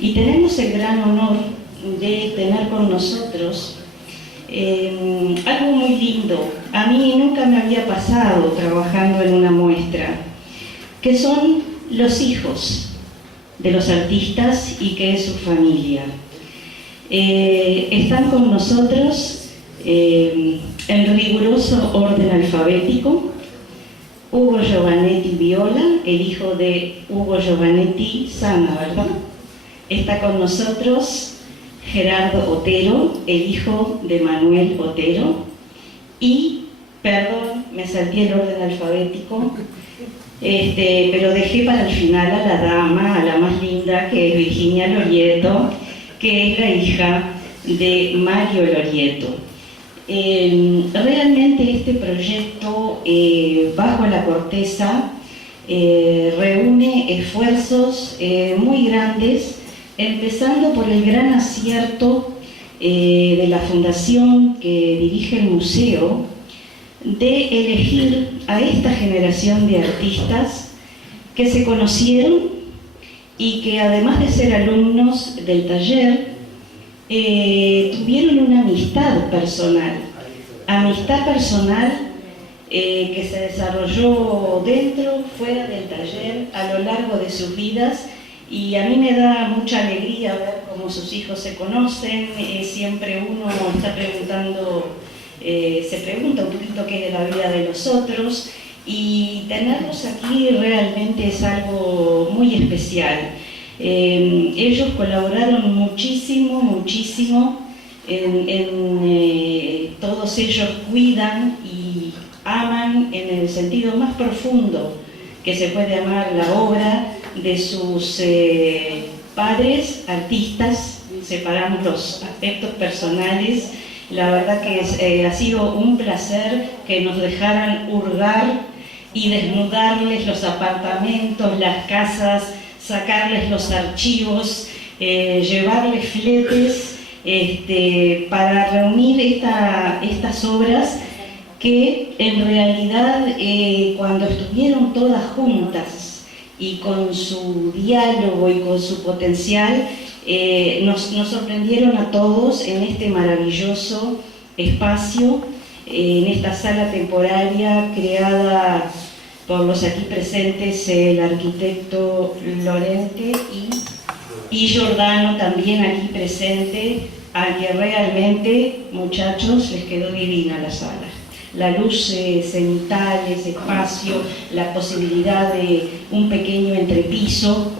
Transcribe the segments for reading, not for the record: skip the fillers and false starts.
Y tenemos el gran honor de tener con nosotros algo muy lindo. A mí nunca me había pasado trabajando en una muestra, que son los hijos de los artistas y que es su familia. Están con nosotros en riguroso orden alfabético Ugo Giovannetti Viola, el hijo de Ugo Giovannetti Sana, ¿verdad? Está con nosotros Gerardo Otero, el hijo de Manuel Otero. Y, perdón, me salté el orden alfabético, pero dejé para el final a la dama, a la más linda, que es Virginia Lorieto, que es la hija de Mario Lorieto. Realmente este proyecto, Bajo la Corteza, reúne esfuerzos muy grandes, empezando por el gran acierto de la fundación que dirige el museo, de elegir a esta generación de artistas que se conocieron y que, además de ser alumnos del taller, tuvieron una amistad personal que se desarrolló dentro, fuera del taller, a lo largo de sus vidas. Y a mí me da mucha alegría ver cómo sus hijos se conocen. Siempre uno está preguntando, se pregunta un poquito qué es de la vida de los otros, y tenerlos aquí realmente es algo muy especial. Ellos colaboraron muchísimo, todos ellos cuidan y aman en el sentido más profundo que se puede amar la obra de sus padres, artistas. Separamos los aspectos personales. La verdad que ha sido un placer que nos dejaran hurgar y desnudarles los apartamentos, las casas, sacarles los archivos, llevarles fletes para reunir estas obras que en realidad cuando estuvieron todas juntas y con su diálogo y con su potencial, nos sorprendieron a todos en este maravilloso espacio, en esta sala temporaria creada por los aquí presentes, el arquitecto Lorente y Giordano, también aquí presente, a que realmente, muchachos, les quedó divina la sala. La luz cenital, ese espacio, la posibilidad de un pequeño entrepiso,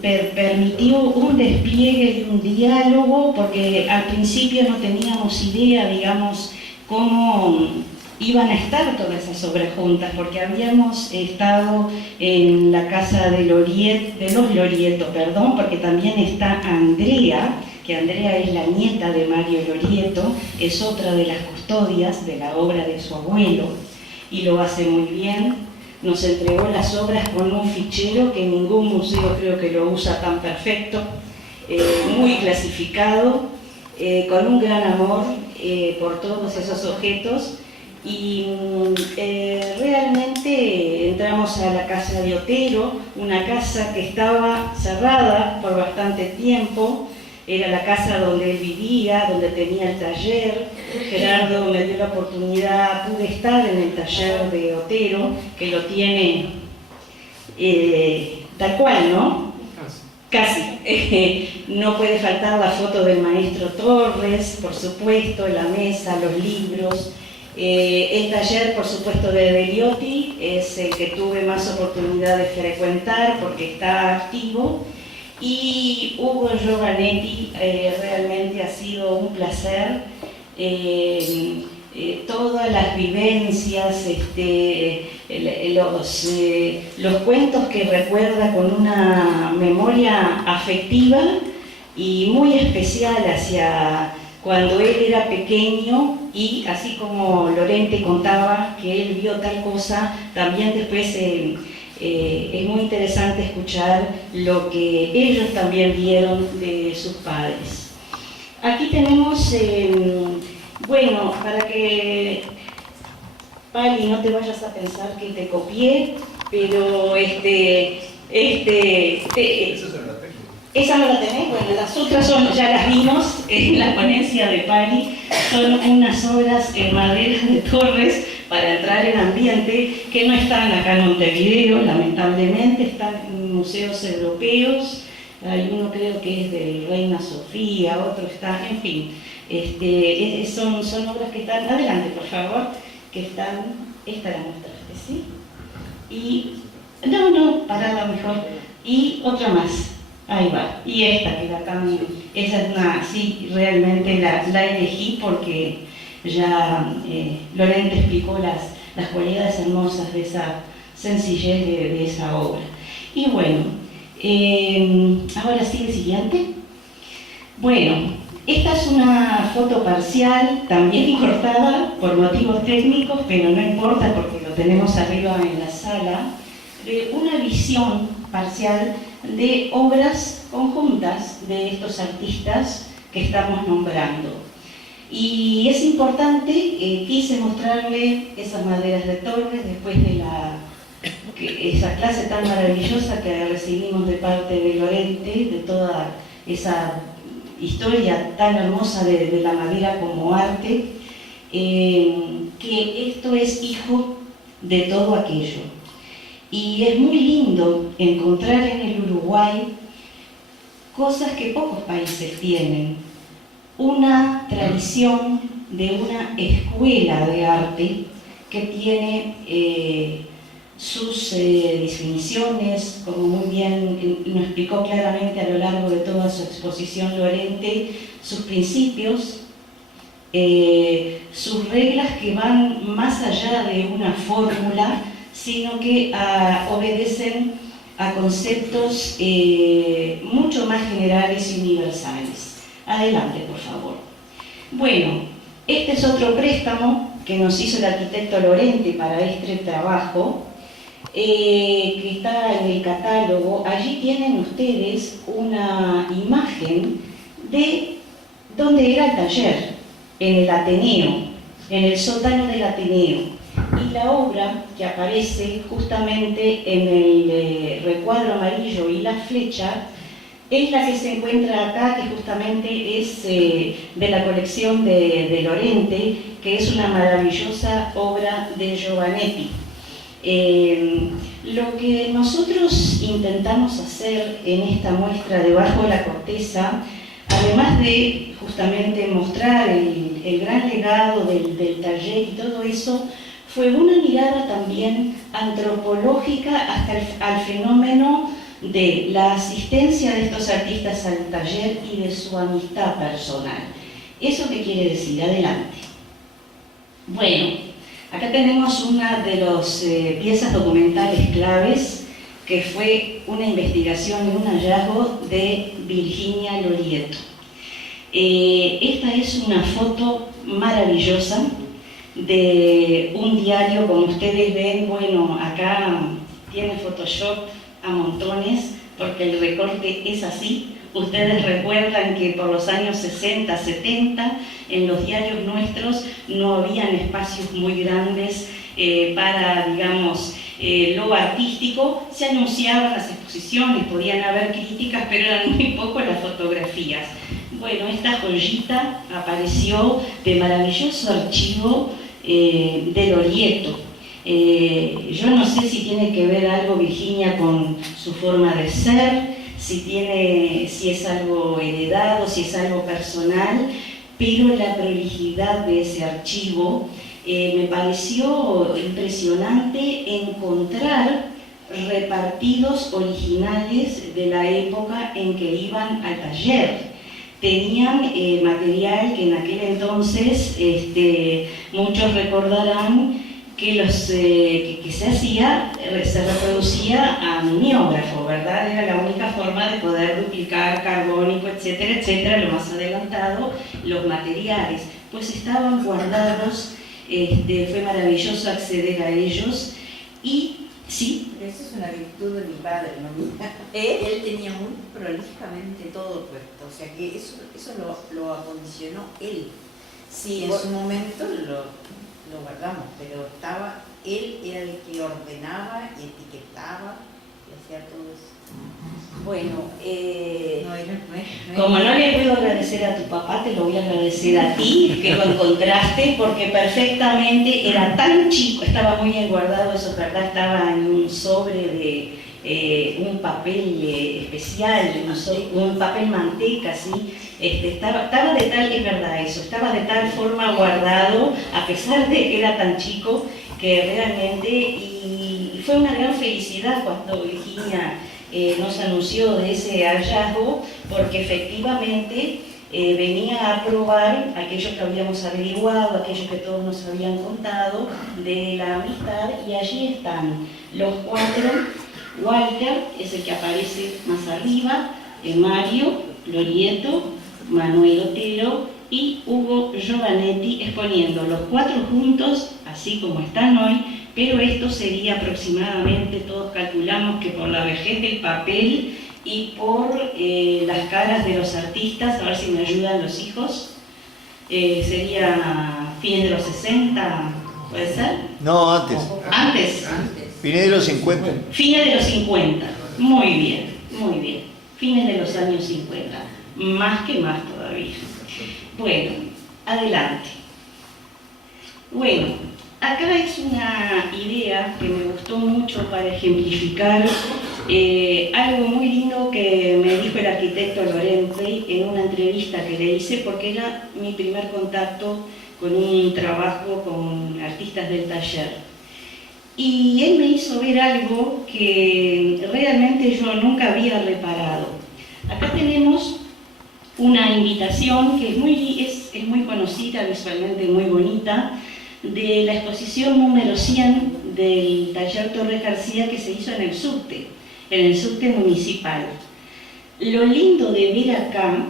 permitió un despliegue y un diálogo, porque al principio no teníamos idea, digamos, cómo iban a estar todas esas obras juntas, porque habíamos estado en la casa de los Lorieto, porque también está Andrea, que Andrea es la nieta de Mario Lorieto, es otra de las custodias de la obra de su abuelo, y lo hace muy bien. Nos entregó las obras con un fichero que ningún museo creo que lo usa tan perfecto, muy clasificado, con un gran amor por todos esos objetos. Y realmente entramos a la casa de Otero, una casa que estaba cerrada por bastante tiempo. Era la casa donde él vivía, donde tenía el taller. Gerardo me dio la oportunidad, pude estar en el taller de Otero, que lo tiene tal cual, ¿no? Casi. No puede faltar la foto del maestro Torres, por supuesto, la mesa, los libros. El taller, por supuesto, de Deliotti es el que tuve más oportunidad de frecuentar porque está activo. Y Ugo Giovannetti, realmente ha sido un placer. Todas las vivencias, los cuentos que recuerda con una memoria afectiva y muy especial hacia cuando él era pequeño, y así como Lorente contaba que él vio tal cosa, también después es muy interesante escuchar lo que ellos también vieron de sus padres. Aquí tenemos, bueno, para que, Pali, no te vayas a pensar que te copié, pero Eso es una técnica. Esa no la tenés, bueno, las otras ya las vimos en la ponencia de Pali, son unas obras en madera de torres para entrar en ambiente que no están acá en Montevideo, lamentablemente, están en museos europeos, hay uno creo que es de Reina Sofía, otro está, en fin, son obras que están, adelante por favor, que están, esta la mostraste, ¿sí? Y, no, parada mejor, y otra más. Ahí va, y esta que la cambio, esa es una, sí, realmente la elegí porque ya Lorente explicó las cualidades hermosas de esa sencillez de esa obra. Y bueno, ahora sigue el siguiente. Bueno, esta es una foto parcial, también cortada por motivos técnicos, pero no importa porque lo tenemos arriba en la sala, de una visión parcial de obras conjuntas de estos artistas que estamos nombrando. Y es importante, quise mostrarle esas maderas de torres después de esa clase tan maravillosa que recibimos de parte de Lorente, de toda esa historia tan hermosa de la madera como arte, que esto es hijo de todo aquello. Y es muy lindo encontrar en el Uruguay cosas que pocos países tienen. Una tradición de una escuela de arte que tiene sus definiciones, como muy bien nos explicó claramente a lo largo de toda su exposición Lorente, sus principios, sus reglas que van más allá de una fórmula, sino que obedecen a conceptos mucho más generales y universales. Adelante, por favor. Bueno, este es otro préstamo que nos hizo el arquitecto Lorente para este trabajo, que está en el catálogo. Allí tienen ustedes una imagen de dónde era el taller, en el Ateneo, en el sótano del Ateneo. Y la obra que aparece justamente en el recuadro amarillo y la flecha es la que se encuentra acá, que justamente es de la colección de Lorente, que es una maravillosa obra de Giovanetti. Lo que nosotros intentamos hacer en esta muestra debajo de la corteza, además de justamente mostrar el gran legado del taller y todo eso, fue una mirada también antropológica hasta al fenómeno de la asistencia de estos artistas al taller y de su amistad personal. ¿Eso qué quiere decir? Adelante. Bueno, acá tenemos una de las piezas documentales claves, que fue una investigación y un hallazgo de Virginia Lorieto. Esta es una foto maravillosa de un diario, como ustedes ven. Bueno, acá tiene Photoshop a montones, porque el recorte es así. Ustedes recuerdan que por los años 60, 70, en los diarios nuestros no habían espacios muy grandes para, digamos, lo artístico. Se anunciaban las exposiciones, podían haber críticas, pero eran muy pocas las fotografías. Bueno, esta joyita apareció de maravilloso archivo de Lorieto. Yo no sé si tiene que ver algo, Virginia, con su forma de ser, si es algo heredado, si es algo personal, pero la prolijidad de ese archivo me pareció impresionante encontrar repartidos originales de la época en que iban al taller. Tenían material que en aquel entonces muchos recordarán que se hacía, se reproducía a mimeógrafo, ¿verdad? Era la única forma de poder duplicar carbónico, etcétera, etcétera, lo más adelantado, los materiales. Pues estaban guardados, fue maravilloso acceder a ellos y sí. Eso es una virtud de mi padre, no mía. Él tenía muy prolijamente todo puesto, o sea que eso lo acondicionó él. Sí, en su momento lo guardamos, pero él era el que ordenaba y etiquetaba y hacía todo eso. Bueno, como no le puedo agradecer a tu papá, te lo voy a agradecer a ti, que lo encontraste, porque perfectamente era tan chico, estaba muy bien guardado, eso es verdad, estaba en un sobre de un papel especial, un papel manteca, ¿sí? Estaba de tal, es verdad eso, estaba de tal forma guardado, a pesar de que era tan chico, que realmente, y fue una gran felicidad cuando Virginia nos anunció de ese hallazgo, porque efectivamente venía a probar aquello que habíamos averiguado, aquello que todos nos habían contado de la amistad, y allí están los cuatro. Walter es el que aparece más arriba, Mario, Lorieto, Manuel Otero y Hugo Giovannetti, exponiendo los cuatro juntos, así como están hoy, pero esto sería aproximadamente, todos calculamos que por la vejez del papel y por las caras de los artistas, a ver si me ayudan los hijos, sería fines de los 60, ¿puede ser? No, antes. Antes. Fines de los 50. Fines de los 50, muy bien, muy bien. Fines de los años 50, más que más todavía. Bueno, adelante. Bueno, acá es una idea que me gustó mucho para ejemplificar algo muy lindo que me dijo el arquitecto Lorente en una entrevista que le hice, porque era mi primer contacto con un trabajo con artistas del taller. Y él me hizo ver algo que realmente yo nunca había reparado. Acá tenemos una invitación que es muy conocida, visualmente muy bonita, de la exposición número 100 del taller Torres García, que se hizo en el subte municipal. Lo lindo de ver acá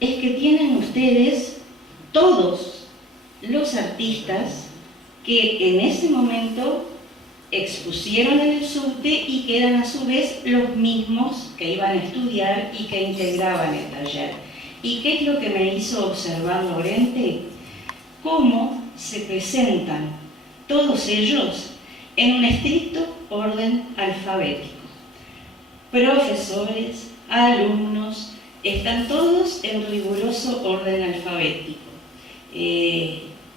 es que tienen ustedes todos los artistas que en ese momento expusieron en el subte y que eran a su vez los mismos que iban a estudiar y que integraban el taller. ¿Y qué es lo que me hizo observar Lorente? Cómo se presentan todos ellos en un estricto orden alfabético. Profesores, alumnos, están todos en riguroso orden alfabético.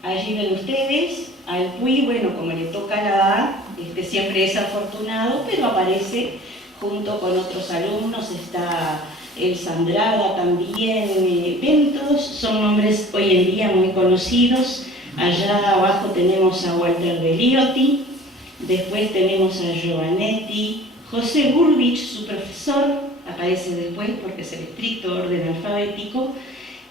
Allí ven ustedes al Puy, bueno, como le toca la A, siempre es afortunado, pero aparece junto con otros alumnos, está el Sandrada también, ven, todos son nombres hoy en día muy conocidos. Allá abajo tenemos a Walter Beliotti, después tenemos a Giovannetti, José Burbich, su profesor, aparece después porque es el estricto orden alfabético,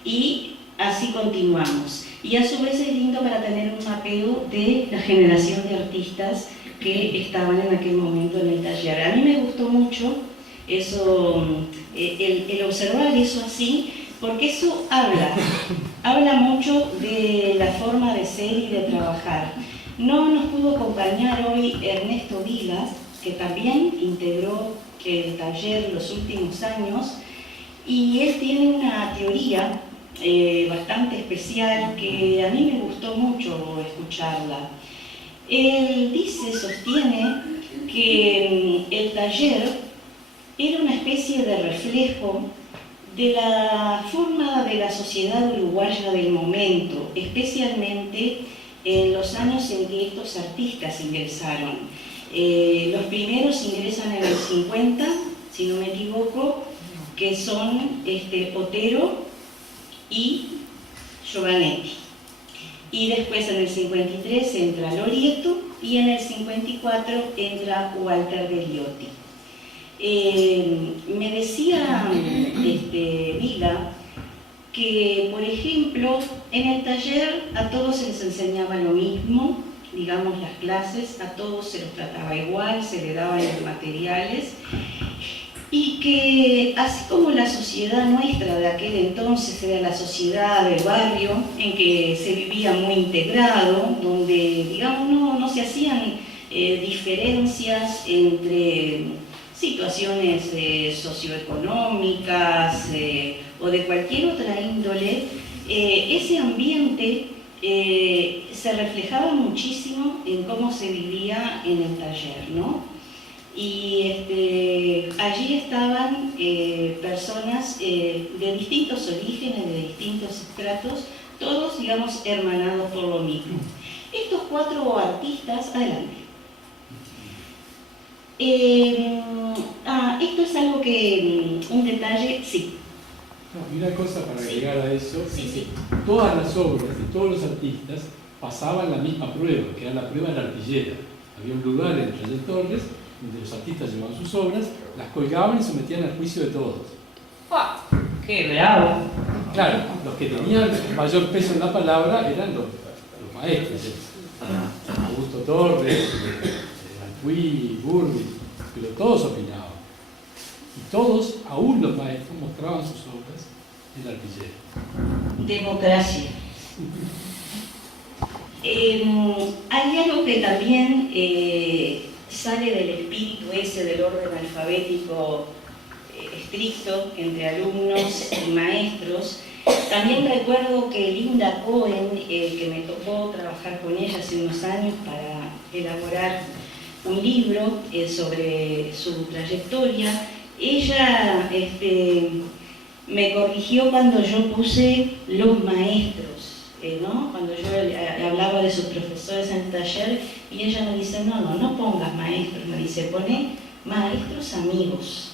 y así continuamos. Y a su vez es lindo para tener un mapeo de la generación de artistas que estaban en aquel momento en el taller. A mí me gustó mucho eso, el observar eso así, porque eso habla mucho de la forma de ser y de trabajar. No nos pudo acompañar hoy Ernesto Vilas, que también integró el taller los últimos años, y él tiene una teoría bastante especial que a mí me gustó mucho escucharla. Él sostiene que el taller era una especie de reflejo de la forma de la sociedad uruguaya del momento, especialmente en los años en que estos artistas ingresaron. Los primeros ingresan en el 50, si no me equivoco, que son Otero y Giovannetti. Y después en el 53 entra Lorieto y en el 54 entra Walter Beliotti. Me decía Vila que, por ejemplo, en el taller a todos se les enseñaba lo mismo, digamos las clases, a todos se los trataba igual, se les daban los materiales, y que así como la sociedad nuestra de aquel entonces era la sociedad del barrio, en que se vivía muy integrado, donde digamos no se hacían diferencias entre situaciones socioeconómicas o de cualquier otra índole, ese ambiente se reflejaba muchísimo en cómo se vivía en el taller, ¿no? y allí estaban personas de distintos orígenes, de distintos estratos, todos, digamos, hermanados por lo mismo. Estos 4 artistas, adelante. Esto es algo que, un detalle, sí. No, y una cosa para agregar a eso, Sí, sí. todas las obras de todos los artistas pasaban la misma prueba, que era la prueba de la artillera. Había un lugar en Trelles Torres donde los artistas llevaban sus obras, las colgaban y sometían al juicio de todos. ¡Qué bravo! Claro, los que tenían mayor peso en la palabra eran los maestros, Augusto Torres, Alpuí, Burbich, pero todos opinaban. Y todos, aún los maestros, mostraban sus obras en la artillera. Democracia. Hay algo que también sale del espíritu ese del orden alfabético estricto entre alumnos y maestros. También recuerdo que Linda Cohen, que me tocó trabajar con ella hace unos años para elaborar un libro sobre su trayectoria, ella me corrigió cuando yo puse los maestros, ¿no? Cuando yo hablaba de sus profesores en el taller, y ella me dice, no pongas maestros, me dice, poné maestros amigos.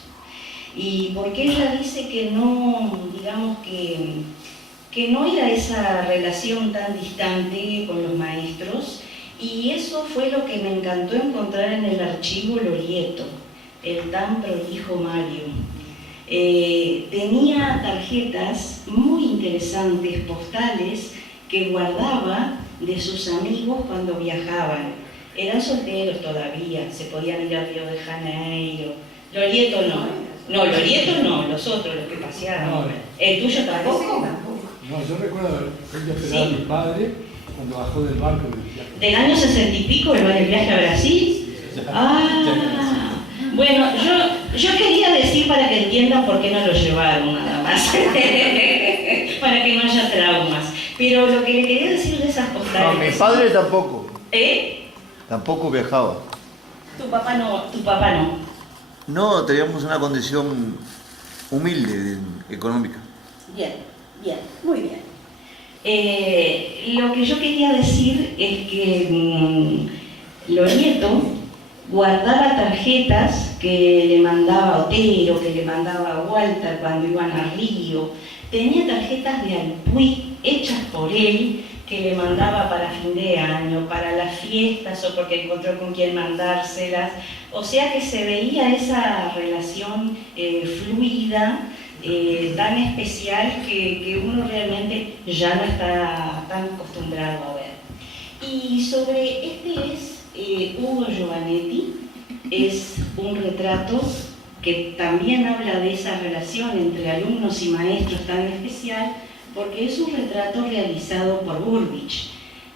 Y porque ella dice que no, digamos que no era esa relación tan distante con los maestros, y eso fue lo que me encantó encontrar en el archivo Lorieto, el tan prolijo Mario. Tenía tarjetas muy interesantes, postales, que guardaba de sus amigos cuando viajaban. Eran solteros todavía, se podían ir a Río de Janeiro. Lorieto no. No, Lorieto no, los otros, los que paseaban. No. ¿El tuyo tampoco? No, yo recuerdo haber esperado a mi padre cuando bajó del barco del viaje. ¿Del año 60 y pico, el viaje a Brasil? Bueno, yo quería decir para que entiendan por qué no lo llevaron nada más, para que no haya traumas. Pero lo que le quería decir de esas postales... No, mi padre tampoco. Tampoco viajaba. Tu papá no. No, teníamos una condición humilde económica. Bien, muy bien. Lo que yo quería decir es que Lorieto guardaba tarjetas que le mandaba Otero, que le mandaba Walter cuando iban a Río. Tenía tarjetas de Alpuí hechas por él, que le mandaba para fin de año, para las fiestas o porque encontró con quién mandárselas. O sea que se veía esa relación fluida, tan especial que uno realmente ya no está tan acostumbrado a ver. Y sobre es Ugo Giovanetti, es un retrato que también habla de esa relación entre alumnos y maestros tan especial, porque es un retrato realizado por Burbich.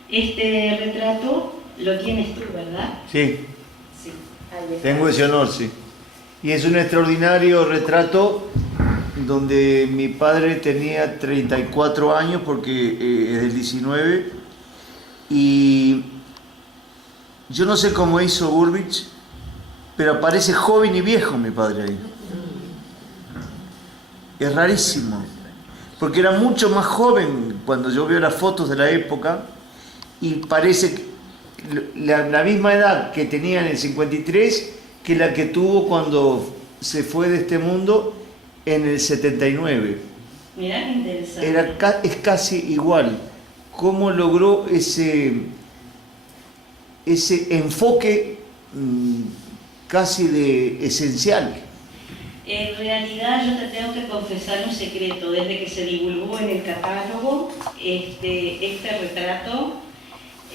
Este retrato lo tienes tú, ¿verdad? Sí, Sí, ahí está. tengo ese honor, sí. Y es un extraordinario retrato donde mi padre tenía 34 años, porque es del 19, y yo no sé cómo hizo Burbich, pero aparece joven y viejo mi padre ahí. Es rarísimo, porque era mucho más joven cuando yo veo las fotos de la época, y parece la misma edad que tenía en el 53 que la que tuvo cuando se fue de este mundo en el 79. Mirá qué interesante. Es casi igual. ¿Cómo logró ese enfoque casi de esencial? En realidad yo te tengo que confesar un secreto. Desde que se divulgó en el catálogo este retrato,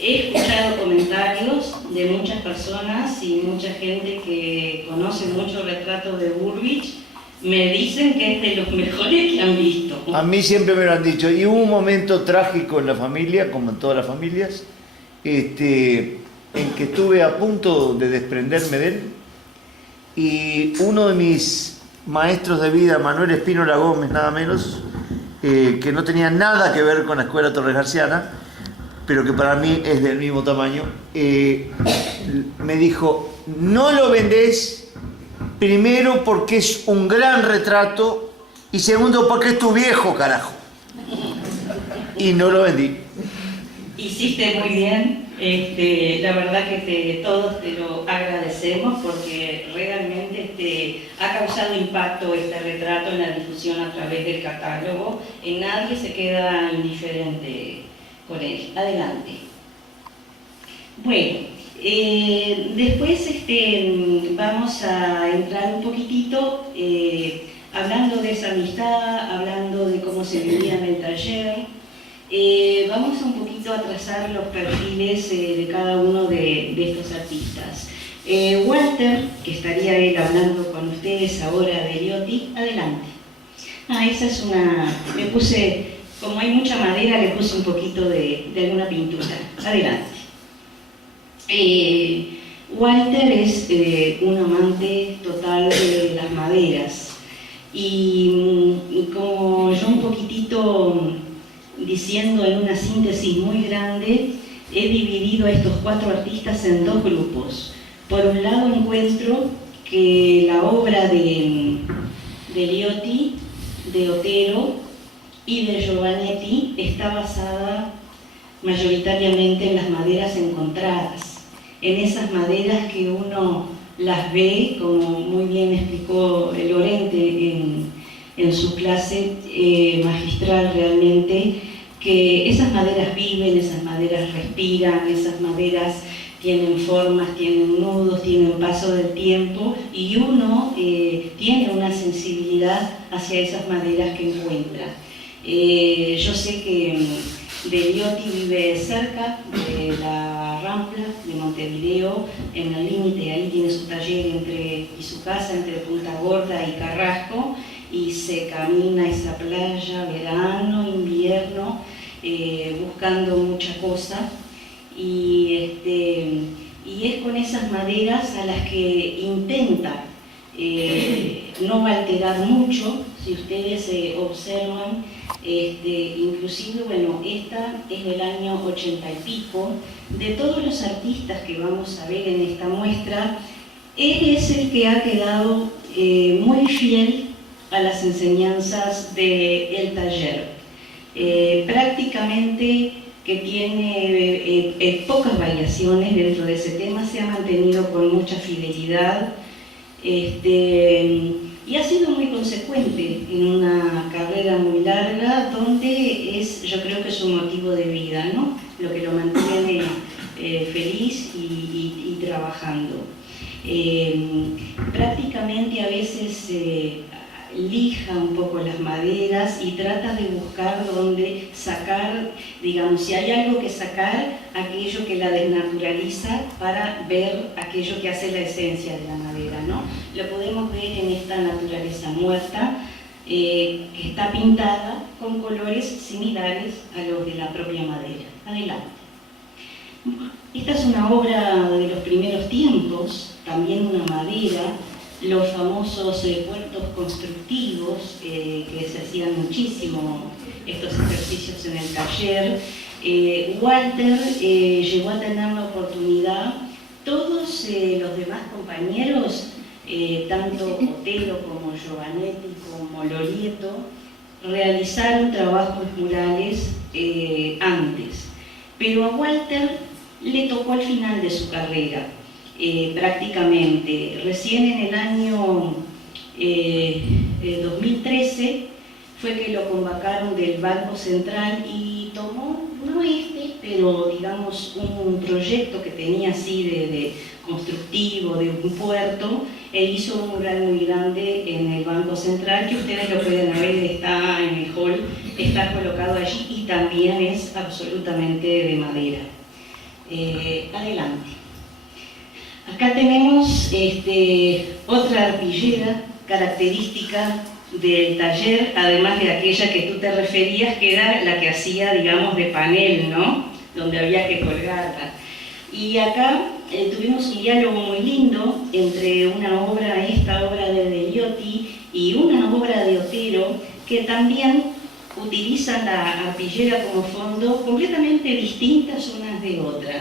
he escuchado comentarios de muchas personas y mucha gente que conoce mucho el retrato de Burbich. Me dicen que es de los mejores que han visto. A mí siempre me lo han dicho. Y hubo un momento trágico en la familia, como en todas las familias, en que estuve a punto de desprenderme de él. Y uno de mis maestros de vida, Manuel Espínola Gómez, nada menos, que no tenía nada que ver con la escuela Torres Garciana, pero que para mí es del mismo tamaño, me dijo: no lo vendés, primero porque es un gran retrato y segundo porque es tu viejo, carajo. Y no lo vendí. Hiciste muy bien, la verdad que todos te lo agradecemos porque realmente ha causado impacto este retrato en la difusión a través del catálogo. Nadie se queda indiferente con él. Adelante. Bueno, después vamos a entrar un poquitito hablando de esa amistad, hablando de cómo se vivía en el taller. Vamos un poquito a trazar los perfiles de cada uno de estos artistas. Walter, que estaría él hablando con ustedes ahora de Liotti, adelante. Esa es le puse, como hay mucha madera, le puse un poquito de alguna pintura. Adelante. Walter es un amante total de las maderas y como yo un poquitito diciendo en una síntesis muy grande, he dividido a estos 4 artistas en 2 grupos. Por un lado encuentro que la obra de Liotti, de Otero y de Giovannetti está basada mayoritariamente en las maderas encontradas, en esas maderas que uno las ve, como muy bien explicó Lorente en su clase magistral realmente, que esas maderas viven, esas maderas respiran, esas maderas tienen formas, tienen nudos, tienen paso del tiempo y uno tiene una sensibilidad hacia esas maderas que encuentra. Yo sé que de Liotti vive cerca de la Rampla de Montevideo, en el límite, ahí tiene su taller y su casa entre Punta Gorda y Carrasco, y se camina esa playa, verano, invierno, buscando mucha cosa, y es con esas maderas a las que intenta no alterar mucho. Si ustedes observan, inclusive, bueno, esta es del año 80 y pico. De todos los artistas que vamos a ver en esta muestra, él es el que ha quedado muy fiel a las enseñanzas del taller. Prácticamente que tiene pocas variaciones dentro de ese tema, se ha mantenido con mucha fidelidad y ha sido muy consecuente en una carrera muy larga, donde yo creo que es un motivo de vida, ¿no? Lo que lo mantiene feliz y trabajando. Prácticamente a veces lija un poco las maderas y trata de buscar dónde sacar, digamos, si hay algo que sacar, aquello que la desnaturaliza para ver aquello que hace la esencia de la madera, ¿no? Lo podemos ver en esta naturaleza muerta, que está pintada con colores similares a los de la propia madera. Adelante. Esta es una obra de los primeros tiempos, también una madera, los famosos puertos constructivos, que se hacían muchísimo estos ejercicios en el taller. Walter llegó a tener la oportunidad, todos los demás compañeros, tanto Otero como Giovannetti como Lorieto, realizaron trabajos murales antes, pero a Walter le tocó al final de su carrera. Prácticamente, recién en el año 2013 fue que lo convocaron del Banco Central y tomó, no pero digamos un proyecto que tenía así de constructivo, de un puerto, e hizo un mural muy grande en el Banco Central, que ustedes lo pueden ver, está en el hall, está colocado allí y también es absolutamente de madera. Adelante. Acá tenemos otra arpillera característica del taller, además de aquella que tú te referías, que era la que hacía, digamos, de panel, ¿no? Donde había que colgarla. Y acá tuvimos un diálogo muy lindo entre esta obra de Liotti y una obra de Otero, que también utilizan la arpillera como fondo, completamente distintas unas de otras.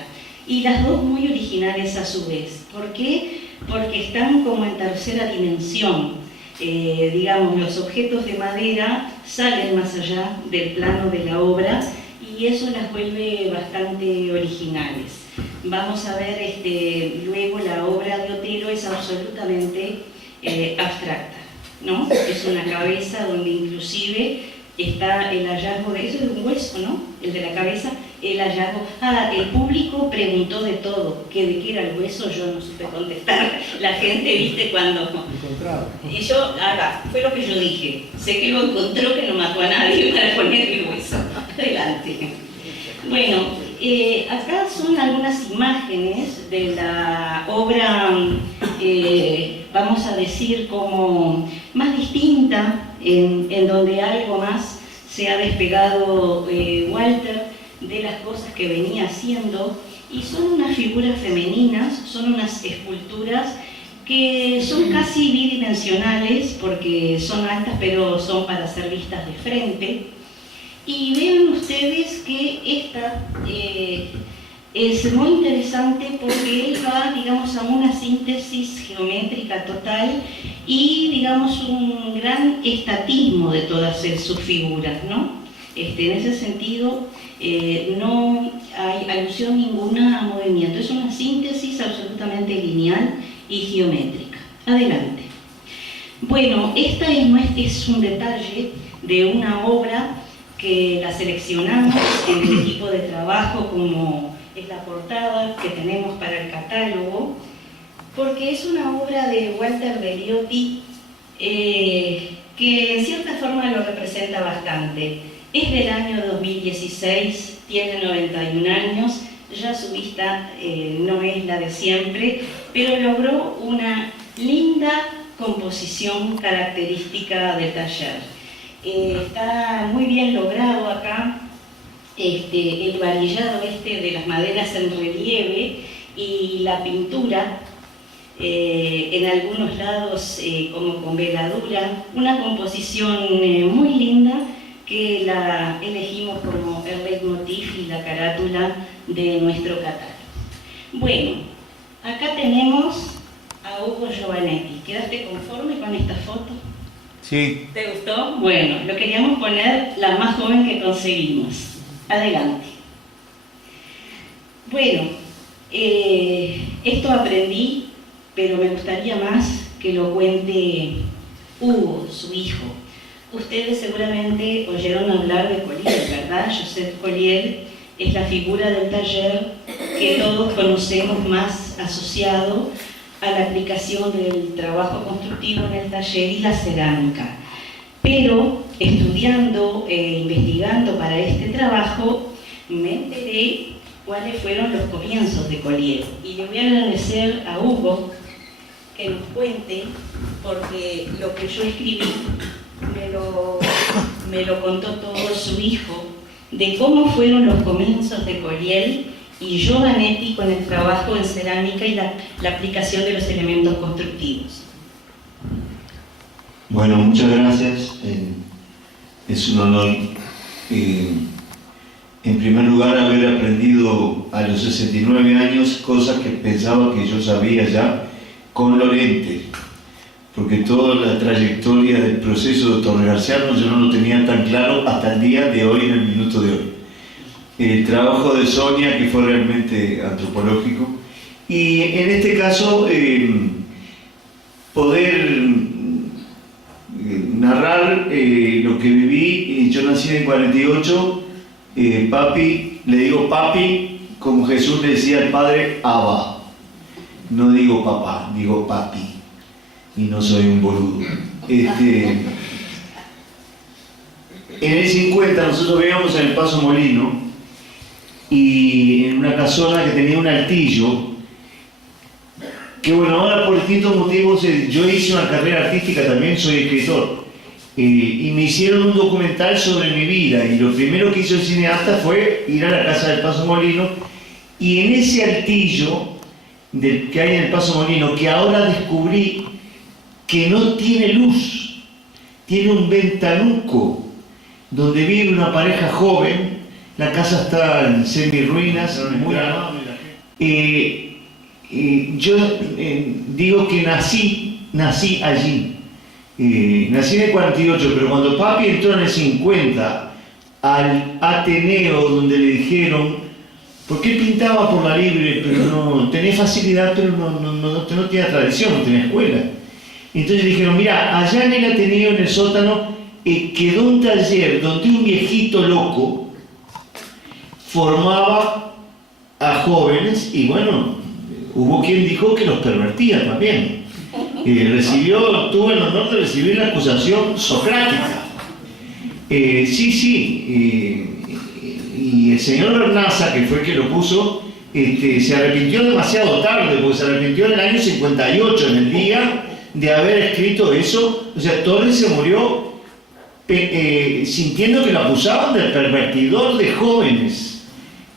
y las dos muy originales a su vez. ¿Por qué? Porque están como en tercera dimensión. Digamos, los objetos de madera salen más allá del plano de la obra y eso las vuelve bastante originales. Vamos a ver luego la obra de Otero es absolutamente abstracta, ¿no? Es una cabeza donde inclusive está el hallazgo de eso, de un hueso, ¿no? El de la cabeza, el hallazgo. El público preguntó de todo, que de qué era el hueso yo no supe contestar. La gente, viste, cuando... Encontrado. Y yo, fue lo que yo dije. Sé que lo encontró, que no mató a nadie para poner el hueso. Adelante. Bueno, acá son algunas imágenes de la obra, vamos a decir, como más distinta, en donde algo más se ha despegado Walter de las cosas que venía haciendo, y son unas figuras femeninas, son unas esculturas que son casi bidimensionales porque son altas pero son para ser vistas de frente. Y vean ustedes que esta es muy interesante porque él va, digamos, a una síntesis geométrica total y, digamos, un gran estatismo de todas sus figuras, ¿no? En ese sentido, no hay alusión ninguna a movimiento, es una síntesis absolutamente lineal y geométrica. Adelante. Bueno, esta es un detalle de una obra que la seleccionamos en el equipo de trabajo como es la portada que tenemos para el catálogo, porque es una obra de Walter Veliotti que en cierta forma lo representa bastante. Es del año 2016, tiene 91 años, ya su vista no es la de siempre, pero logró una linda composición característica del taller. Está muy bien logrado acá el varillado de las maderas en relieve y la pintura en algunos lados como con veladura, una composición muy linda que la elegimos como el leitmotiv y la carátula de nuestro catálogo. Bueno, acá tenemos a Ugo Giovannetti. ¿Quedaste conforme con esta foto? Sí. ¿Te gustó? Bueno, lo queríamos poner la más joven que conseguimos. Adelante. Bueno, esto aprendí, pero me gustaría más que lo cuente Hugo, su hijo. Ustedes seguramente oyeron hablar de Collier, ¿verdad? Joseph Collier es la figura del taller que todos conocemos más asociado a la aplicación del trabajo constructivo en el taller y la cerámica. Pero estudiando e investigando para este trabajo, me enteré cuáles fueron los comienzos de Collier. Y le voy a agradecer a Hugo que nos cuente, porque lo que yo escribí me lo contó todo su hijo, de cómo fueron los comienzos de Collier y Giovannetti con el trabajo en cerámica y la aplicación de los elementos constructivos. Bueno, muchas gracias. Es un honor, en primer lugar, haber aprendido a los 69 años cosas que pensaba que yo sabía ya con Lorente, porque toda la trayectoria del proceso de Torre-Garciano yo no lo tenía tan claro hasta el día de hoy, en el minuto de hoy. El trabajo de Sonia, que fue realmente antropológico, y en este caso poder narrar lo que viví. Yo nací en el 48, papi, le digo papi, como Jesús le decía al padre, Abba. No digo papá, digo papi, y no soy un boludo. En el 50 nosotros vivíamos en el Paso Molino, y en una casona que tenía un altillo, que bueno, ahora por distintos motivos, yo hice una carrera artística también, soy escritor, y me hicieron un documental sobre mi vida, y lo primero que hizo el cineasta fue ir a la casa del Paso Molino, y en ese altillo que hay en el Paso Molino, que ahora descubrí que no tiene luz, tiene un ventanuco donde vive una pareja joven. La casa está en semi-ruinas, Yo digo que nací allí. Nací en el 48, pero cuando papi entró en el 50 al Ateneo, donde le dijeron, porque él pintaba por la libre, pero no tenía facilidad, pero no tenía tradición, no tenía escuela. Entonces le dijeron, mira, allá en el Ateneo, en el sótano, quedó un taller donde un viejito loco formaba a jóvenes, y bueno, hubo quien dijo que los pervertía también. Tuvo el honor de recibir la acusación socrática. Y el señor Bernaza, que fue el que lo puso, se arrepintió demasiado tarde, porque se arrepintió en el año 58, en el día de haber escrito eso. O sea, Torres se murió sintiendo que lo acusaban de pervertidor de jóvenes.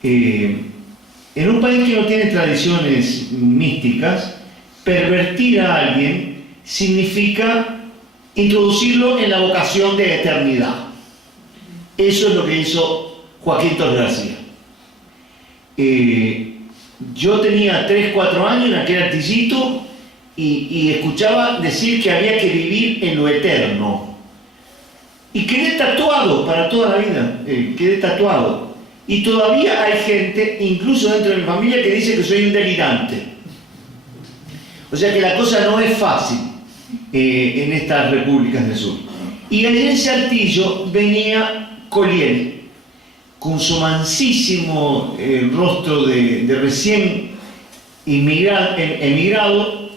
En un país que no tiene tradiciones místicas, pervertir a alguien significa introducirlo en la vocación de eternidad. Eso es lo que hizo Joaquín Torres García. Yo tenía 3, 4 años en aquel artillito y escuchaba decir que había que vivir en lo eterno. Y quedé tatuado para toda la vida, quedé tatuado. Y todavía hay gente, incluso dentro de mi familia, que dice que soy un delirante. O sea que la cosa no es fácil en estas repúblicas del sur. Y allí en Saltillo venía Collier, con su mansísimo rostro de recién emigrado,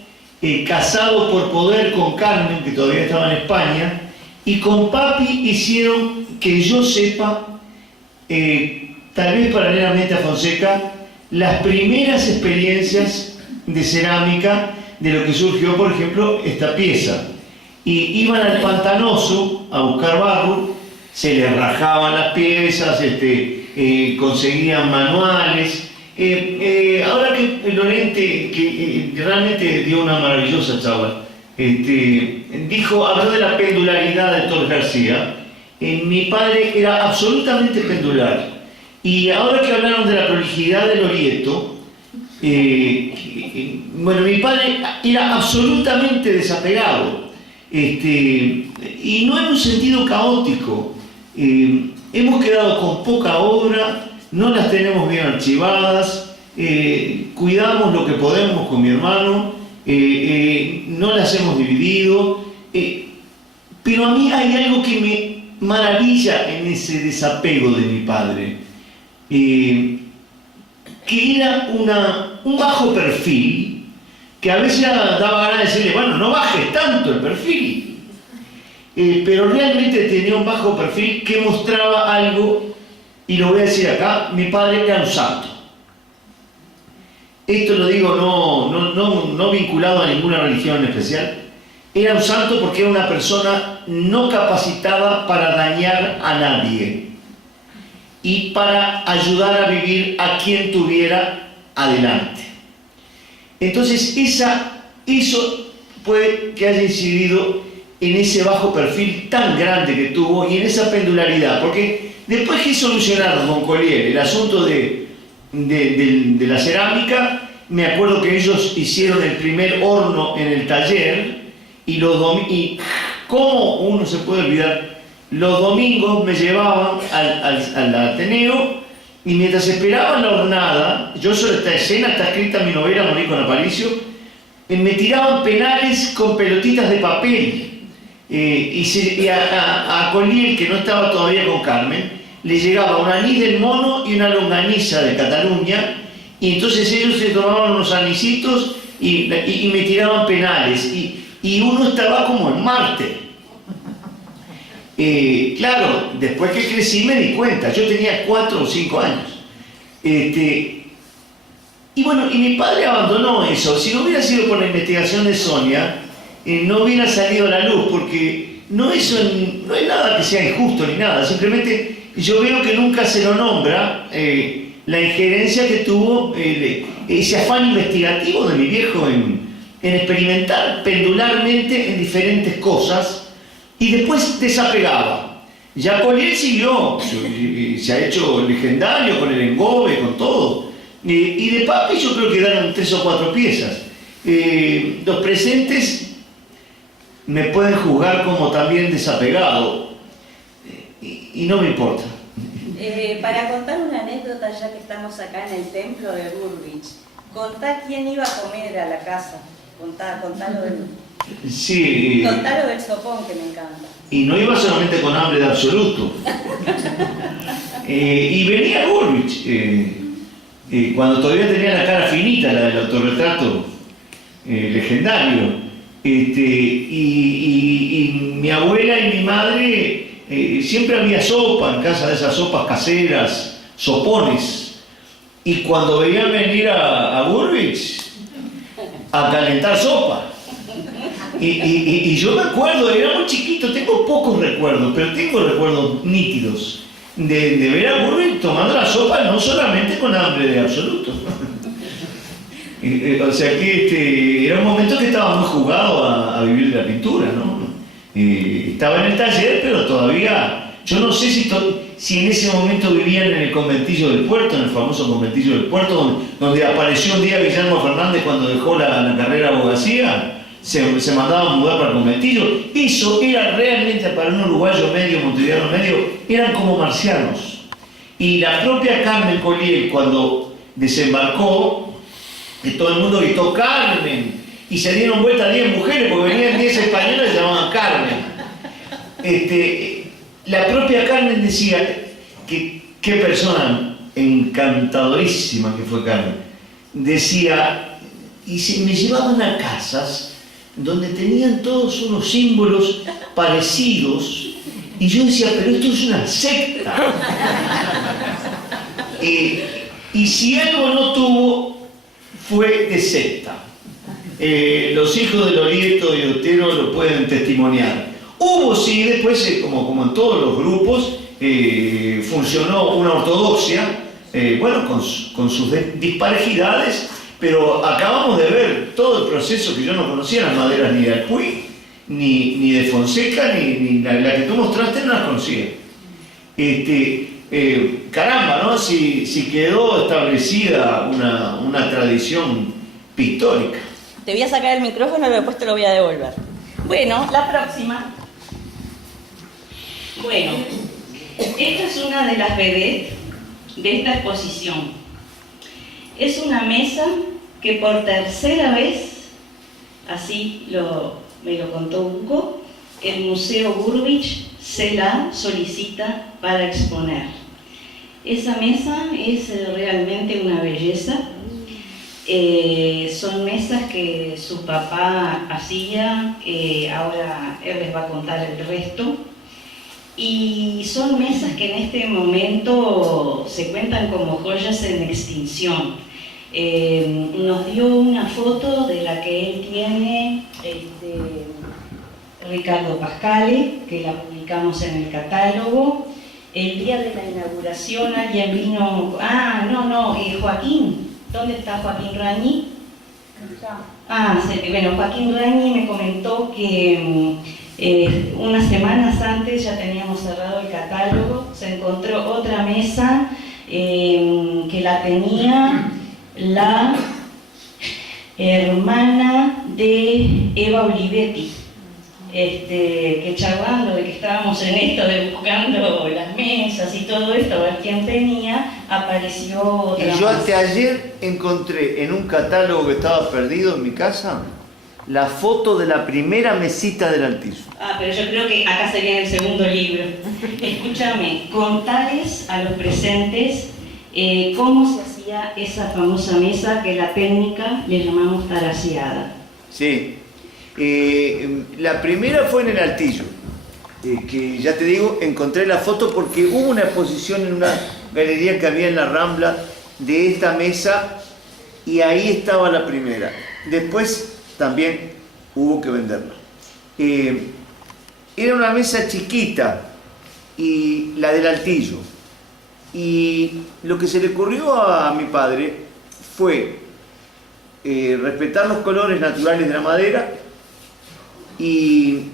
casado por poder con Carmen, que todavía estaba en España, y con papi hicieron, que yo sepa, tal vez paralelamente a Fonseca, las primeras experiencias de cerámica de lo que surgió, por ejemplo, esta pieza. Y iban al Pantanoso a buscar barro, se les rajaban las piezas, conseguían manuales. Ahora que Lorente, que realmente dio una maravillosa charla, habló de la pendularidad de Torres García. Mi padre era absolutamente pendular. Y ahora que hablaron de la prolijidad del Orieto, bueno, mi padre era absolutamente desapegado, y no en un sentido caótico. Hemos quedado con poca obra, no las tenemos bien archivadas, cuidamos lo que podemos con mi hermano, no las hemos dividido, pero a mí hay algo que me maravilla en ese desapego de mi padre, que era un bajo perfil, que a veces daba ganas de decirle, bueno, no bajes tanto el perfil, pero realmente tenía un bajo perfil que mostraba algo, y lo voy a decir acá: mi padre era un santo. Esto lo digo no vinculado a ninguna religión en especial. Era un santo porque era una persona no capacitada para dañar a nadie y para ayudar a vivir a quien tuviera adelante. Entonces eso puede que haya incidido en ese bajo perfil tan grande que tuvo y en esa pendularidad, porque después que solucionaron con Collier el asunto de la cerámica, me acuerdo que ellos hicieron el primer horno en el taller, y cómo uno se puede olvidar, los domingos me llevaban al Ateneo, y mientras esperaban la hornada, esta escena está escrita en mi novela Morir con Aparicio, me tiraban penales con pelotitas de papel, y a Collier, que no estaba todavía con Carmen, le llegaba un anís del mono y una longaniza de Cataluña, y entonces ellos se tomaban unos anisitos y me tiraban penales, y uno estaba como en Marte. Claro, después que crecí me di cuenta, yo tenía 4 o 5 años. Y bueno, y mi padre abandonó eso. Si no hubiera sido por la investigación de Sonia, no hubiera salido a la luz, porque no es nada que sea injusto ni nada, simplemente yo veo que nunca se lo nombra la injerencia que tuvo, ese afán investigativo de mi viejo en experimentar pendularmente en diferentes cosas, y después desapegaba. Ya Collier siguió, se ha hecho legendario con el engobe, con todo, Y de papi yo creo que quedaron 3 o 4 piezas. Los presentes me pueden juzgar como también desapegado, y no me importa. Para contar una anécdota, ya que estamos acá en el templo de Burbich, contá quién iba a comer a la casa. Contalo del sopón, que me encanta. Y no iba solamente con hambre de absoluto. Y venía Burbich, cuando todavía tenía la cara finita, la del autorretrato legendario. Y mi abuela y mi madre, siempre había sopa en casa, de esas sopas caseras, sopones. Y cuando veían venir a Burbich a calentar sopa. Y yo me acuerdo, era muy chiquito, tengo pocos recuerdos, pero tengo recuerdos nítidos de ver a Burbich tomando la sopa, no solamente con hambre de absoluto. O sea que era un momento que estaba muy jugado a vivir de la pintura, ¿no? Estaba en el taller, pero todavía, yo no sé si en ese momento vivían en el conventillo del puerto, en el famoso conventillo del puerto, donde apareció un día Guillermo Fernández cuando dejó la carrera de abogacía. Se mandaba a mudar para el conventillo. Eso era realmente, para un uruguayo medio, montevideano medio, eran como marcianos. Y la propia Carmen Collier, cuando desembarcó, que todo el mundo gritó Carmen, y se dieron vuelta 10 mujeres, porque venían 10 españoles y se llamaban Carmen. La propia Carmen decía que qué persona encantadorísima que fue Carmen. Decía, y me llevaban a casas donde tenían todos unos símbolos parecidos, y yo decía, pero esto es una secta. Y si algo no tuvo, fue de secta. Los hijos de Lorieto y Otero lo pueden testimoniar. Hubo, sí, después, como en todos los grupos, funcionó una ortodoxia, bueno, con sus disparejidades. Pero acabamos de ver todo el proceso que yo no conocía las maderas ni de Alpuy, ni de Fonseca, ni la que tú mostraste, no las conocía. Caramba, ¿no? Si quedó establecida una tradición pictórica. Te voy a sacar el micrófono y después te lo voy a devolver. Bueno, la próxima. Bueno, esta es una de las vedettes de esta exposición. Es una mesa que por tercera vez, así me lo contó Hugo, el Museo Burbich se la solicita para exponer. Esa mesa es realmente una belleza. Son mesas que su papá hacía, ahora él les va a contar el resto. Y son mesas que en este momento se cuentan como joyas en extinción. Nos dio una foto de la que él tiene Ricardo Pascale, que la publicamos en el catálogo. El día de la inauguración alguien vino... Joaquín. ¿Dónde está Joaquín Rañi? Bueno, Joaquín Rañi me comentó que unas semanas antes ya teníamos cerrado el catálogo, se encontró otra mesa que la tenía la hermana de Eva Olivetti, que charlando de que estábamos en esto de buscando las mesas y todo esto, a ver quién tenía, apareció otra. Y yo hasta ayer encontré en un catálogo que estaba perdido en mi casa la foto de la primera mesita del Altillo. Pero yo creo que acá sería en el segundo libro. Escúchame, contales a los presentes cómo se hacía esa famosa mesa que la técnica le llamamos taraseada. Sí, la primera fue en el Altillo, que ya te digo, encontré la foto porque hubo una exposición en una galería que había en la Rambla de esta mesa y ahí estaba la primera. Después también hubo que venderla. Era una mesa chiquita, y la del Altillo. Y lo que se le ocurrió a mi padre fue respetar los colores naturales de la madera y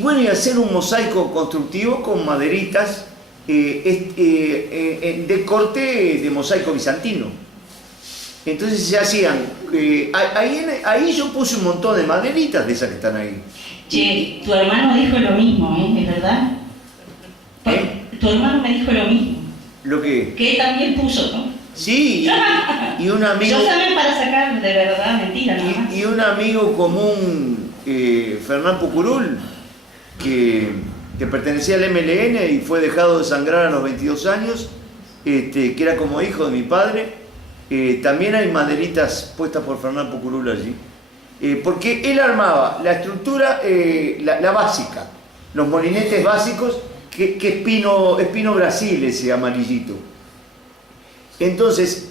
bueno, y hacer un mosaico constructivo con maderitas de corte de mosaico bizantino. Entonces se hacían, ahí yo puse un montón de maderitas de esas que están ahí. Che, tu hermano dijo lo mismo, ¿es verdad? Tu hermano me dijo lo mismo. ¿Lo que? Que él también puso, ¿no? Sí, y un amigo... Yo también para sacar de verdad mentira, nada más. Y un amigo común, Fernán Pucurul, que pertenecía al MLN y fue dejado de sangrar a los 22 años, que era como hijo de mi padre. También hay maderitas puestas por Fernán Pucurul allí. Porque él armaba la estructura, la básica, los molinetes básicos, que es pino Brasil, ese amarillito. Entonces,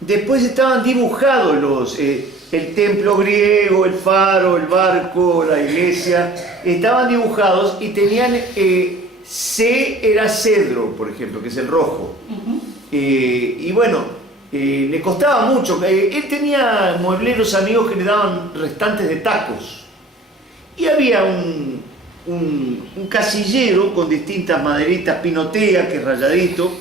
después estaban dibujados el templo griego, el faro, el barco, la iglesia, estaban dibujados y tenían, era cedro, por ejemplo, que es el rojo. Y bueno, le costaba mucho. Él tenía muebleros amigos que le daban restantes de tacos. Y había un casillero con distintas maderitas, pinotea, que es rayadito.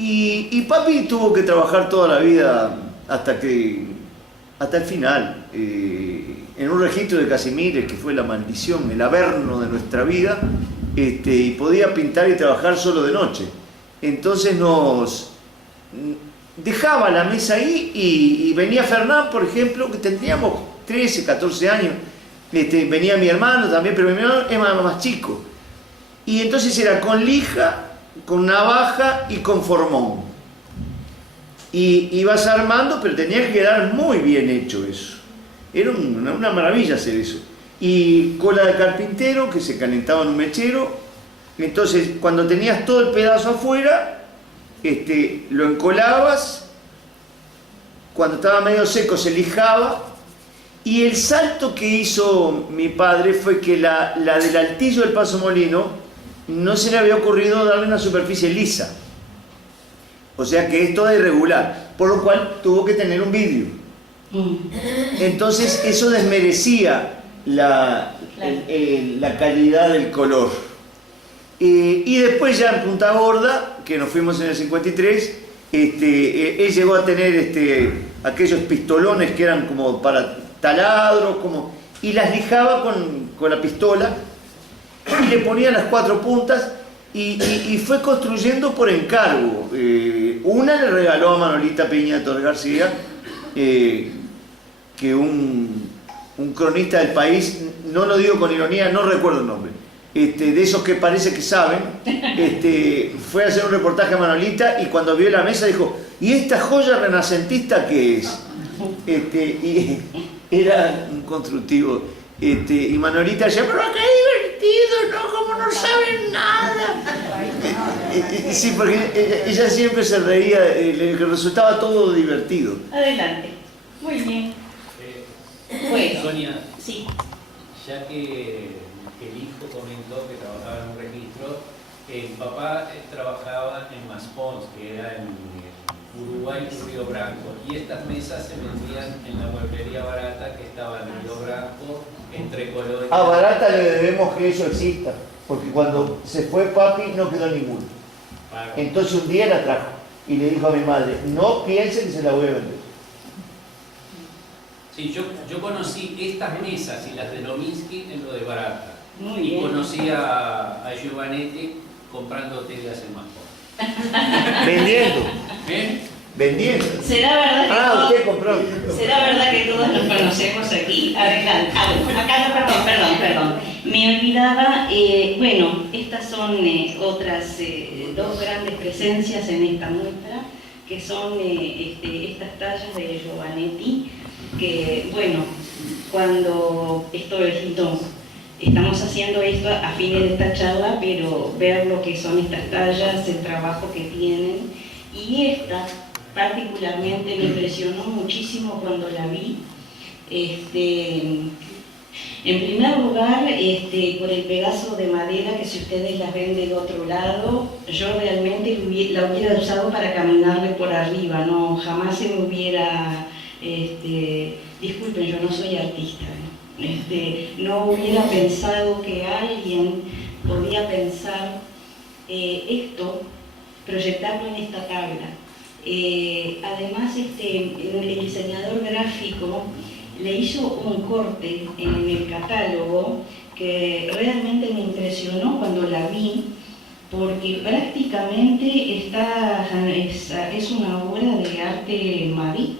Y papi tuvo que trabajar toda la vida hasta el final, en un registro de Casimires, que fue la maldición, el averno de nuestra vida, y podía pintar y trabajar solo de noche. Entonces nos dejaba la mesa ahí y venía Fernán, por ejemplo, que tendríamos 13, 14 años, venía mi hermano también, pero mi hermano es más chico. Y entonces era con lija, con navaja y con formón. Y ibas armando, pero tenía que quedar muy bien hecho eso. Era una maravilla hacer eso. Y cola de carpintero que se calentaba en un mechero. Entonces, cuando tenías todo el pedazo afuera, lo encolabas. Cuando estaba medio seco se lijaba. Y el salto que hizo mi padre fue que la del altillo del Paso Molino no se le había ocurrido darle una superficie lisa. O sea que es toda irregular, por lo cual tuvo que tener un vidrio. Entonces eso desmerecía la calidad del color. Y después ya en Punta Gorda, que nos fuimos en el 53, él llegó a tener aquellos pistolones que eran como para taladros, y las lijaba con la pistola, y le ponía las 4 puntas, y fue construyendo por encargo. Una le regaló a Manolita Peña Torres García, que un cronista del país, no lo digo con ironía, no recuerdo el nombre, de esos que parece que saben, fue a hacer un reportaje a Manolita y cuando vio la mesa dijo: ¿y esta joya renacentista qué es? Y era un constructivo. Y Manolita decía: pero qué divertido, ¿no? Como no saben nada. Sí, porque ella siempre se reía, le resultaba todo divertido. Adelante. Muy bien. Bueno, Sonia, sí. ya que el hijo comentó que trabajaba en un registro, el papá trabajaba en Maspons, que era en Uruguay y Río Branco, y estas mesas se vendían en la mueblería barata que estaba en Río Branco, entre Colonia. A Barata le debemos que eso exista, porque cuando se fue papi no quedó ninguno. Entonces un día la trajo y le dijo a mi madre: no piense que se la voy a vender. Sí, yo conocí estas mesas y las de Lominsky en lo de Barata. Muy y bien. conocí a Giovanetti comprando telas en Maspons. Vendiendo. Vendiendo. ¿Será verdad que Usted compró. ¿Será verdad que todos nos conocemos aquí? Adelante. Acá no, perdón. Me olvidaba, bueno, estas son otras 2 grandes presencias en esta muestra, que son estas tallas de Giovanetti, que, bueno, cuando estamos haciendo esto a fines de esta charla, pero ver lo que son estas tallas, el trabajo que tienen, y esta particularmente me impresionó muchísimo cuando la vi. En primer lugar, por el pedazo de madera, que si ustedes las ven del otro lado, yo realmente la hubiera usado para caminarle por arriba, no, jamás se me hubiera, disculpen, yo no soy artista, no hubiera pensado que alguien podía pensar esto, proyectarlo en esta tabla. Además, el diseñador gráfico le hizo un corte en el catálogo que realmente me impresionó cuando la vi, porque prácticamente es una obra de arte marí,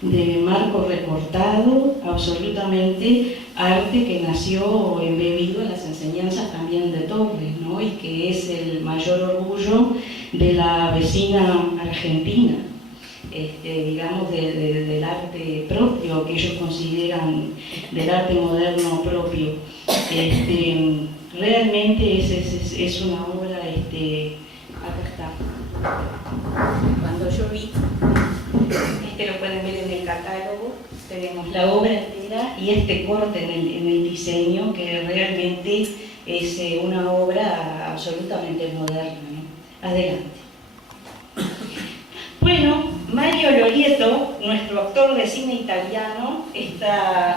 de marco recortado, absolutamente arte que nació embebido en las enseñanzas también de Torres, ¿no? Y que es el mayor orgullo de la vecina argentina, digamos, del arte propio, que ellos consideran del arte moderno propio. Realmente es una obra, acá está. Cuando yo vi, lo pueden ver en el catálogo, tenemos la obra entera y este corte en el diseño, que realmente es una obra absolutamente moderna, ¿no? Adelante. Bueno, Mario Lorieto, nuestro actor de cine italiano,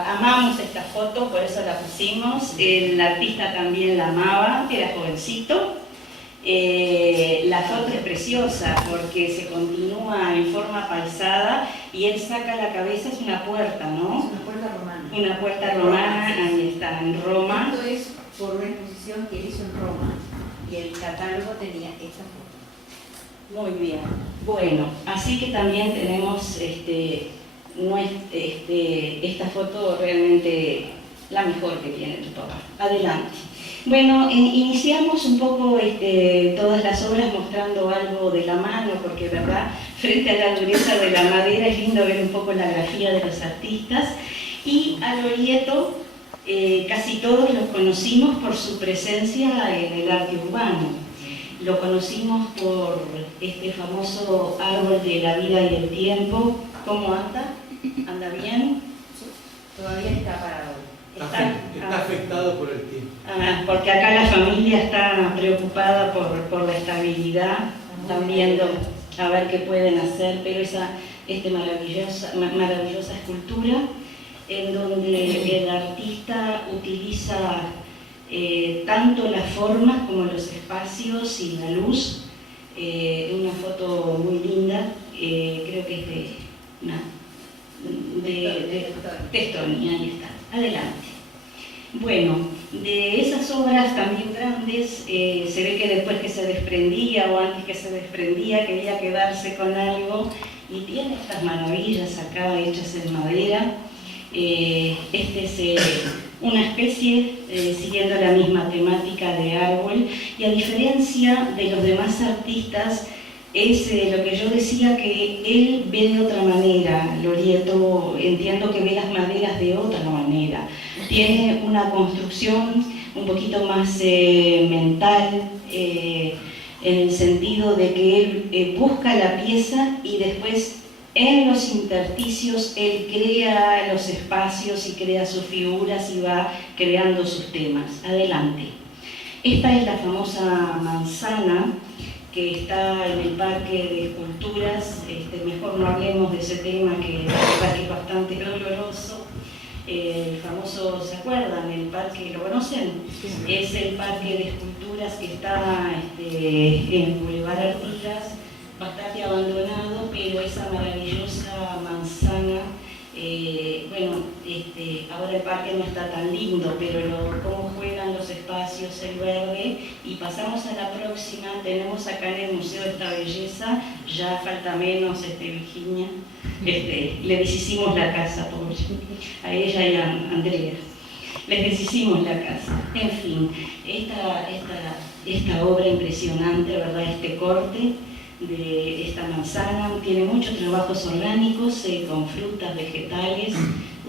amamos esta foto, por eso la pusimos. El artista también la amaba, era jovencito. La foto es preciosa porque se continúa en forma paisada y él saca la cabeza, es una puerta, ¿no? Es una puerta romana. Una puerta romana, ahí está, en Roma. Esto es por una exposición que él hizo en Roma y el catálogo tenía esta foto. Muy bien. Bueno, así que también tenemos esta foto realmente la mejor que tiene tu papá. Adelante. Bueno, iniciamos un poco todas las obras mostrando algo de la mano, porque verdad, frente a la dureza de la madera es lindo ver un poco la grafía de los artistas. Y a Lorieto casi todos los conocimos por su presencia en el arte urbano. Lo conocimos por este famoso árbol de la vida y el tiempo. ¿Cómo anda? ¿Anda bien? Todavía está parado. Está afectado por el tiempo. Porque acá la familia está preocupada por la estabilidad, están viendo a ver qué pueden hacer, pero maravillosa escultura en donde el artista utiliza tanto las formas como los espacios y la luz. Una foto muy linda, creo que es de Testoni, ahí está. Adelante. Bueno, de esas obras también grandes, se ve que después que se desprendía o antes que se desprendía quería quedarse con algo y tiene estas maravillas acá hechas en madera. Es una especie siguiendo la misma temática de árbol y a diferencia de los demás artistas es lo que yo decía, que él ve de otra manera. Lorieto, entiendo que ve las maderas de otra manera. Tiene una construcción un poquito más mental, en el sentido de que él busca la pieza y después en los intersticios él crea los espacios y crea sus figuras y va creando sus temas. Adelante. Esta es la famosa manzana que está en el Parque de Esculturas. Mejor no hablemos de ese tema, que es bastante doloroso. El famoso, ¿se acuerdan? El parque, ¿lo conocen? Sí. Es el Parque de Esculturas que está en Boulevard Artigas, bastante abandonado, pero esa maravillosa manzana, ahora el parque no está tan lindo, pero cómo juegan los espacios, el verde. Y pasamos a la próxima. Tenemos acá en el museo esta belleza, ya falta menos, Virginia. Le deshicimos la casa, pobre, a ella y a Andrea. Les deshicimos la casa. En fin, esta obra impresionante, ¿verdad? Este corte de esta manzana tiene muchos trabajos orgánicos con frutas, vegetales.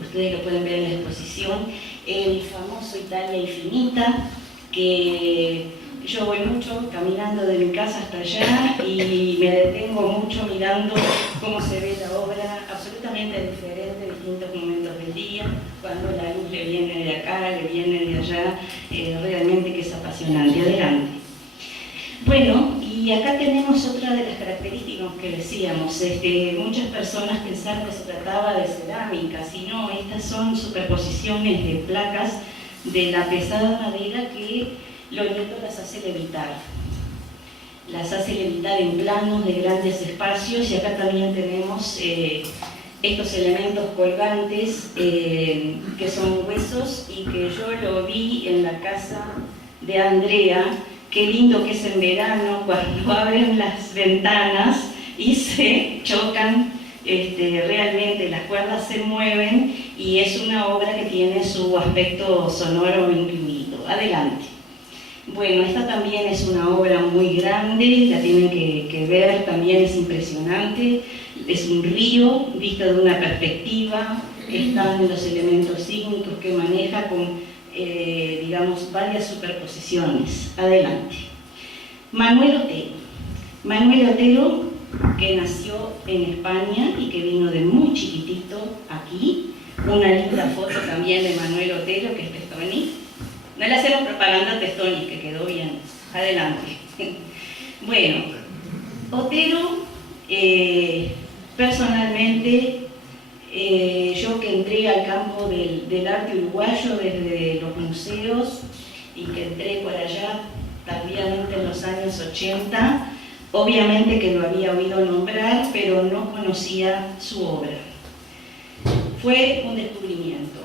Ustedes lo pueden ver en la exposición. El famoso Italia Infinita, que yo voy mucho caminando de mi casa hasta allá y me detengo mucho mirando cómo se ve la obra, absolutamente diferente en distintos momentos del día, cuando la luz le viene de acá, le viene de allá, realmente que es apasionante. Adelante. Bueno, y acá tenemos otra de las características que decíamos. Muchas personas pensaron que se trataba de cerámica, sino estas son superposiciones de placas de la pesada madera que Lorieto las hace levitar. las hace levitar en planos de grandes espacios, y acá también tenemos estos elementos colgantes que son huesos y que yo lo vi en la casa de Andrea. Qué lindo que es en verano cuando abren las ventanas y se chocan, realmente las cuerdas se mueven, y es una obra que tiene su aspecto sonoro incluido. Adelante. Bueno, esta también es una obra muy grande, la tienen que ver, también es impresionante. Es un río visto de una perspectiva, están los elementos sísmicos que maneja con, digamos, varias superposiciones. Adelante. Manuel Otero. Manuel Otero, que nació en España y que vino de muy chiquitito aquí. Una linda foto también de Manuel Otero, que es Testoni. No le hacemos propaganda a Testoni, que quedó bien. Adelante. Bueno, Otero, personalmente, yo que entré al campo del arte uruguayo desde los museos y que entré por allá tardíamente en los años 80, obviamente que lo había oído nombrar, pero no conocía su obra. Fue un descubrimiento.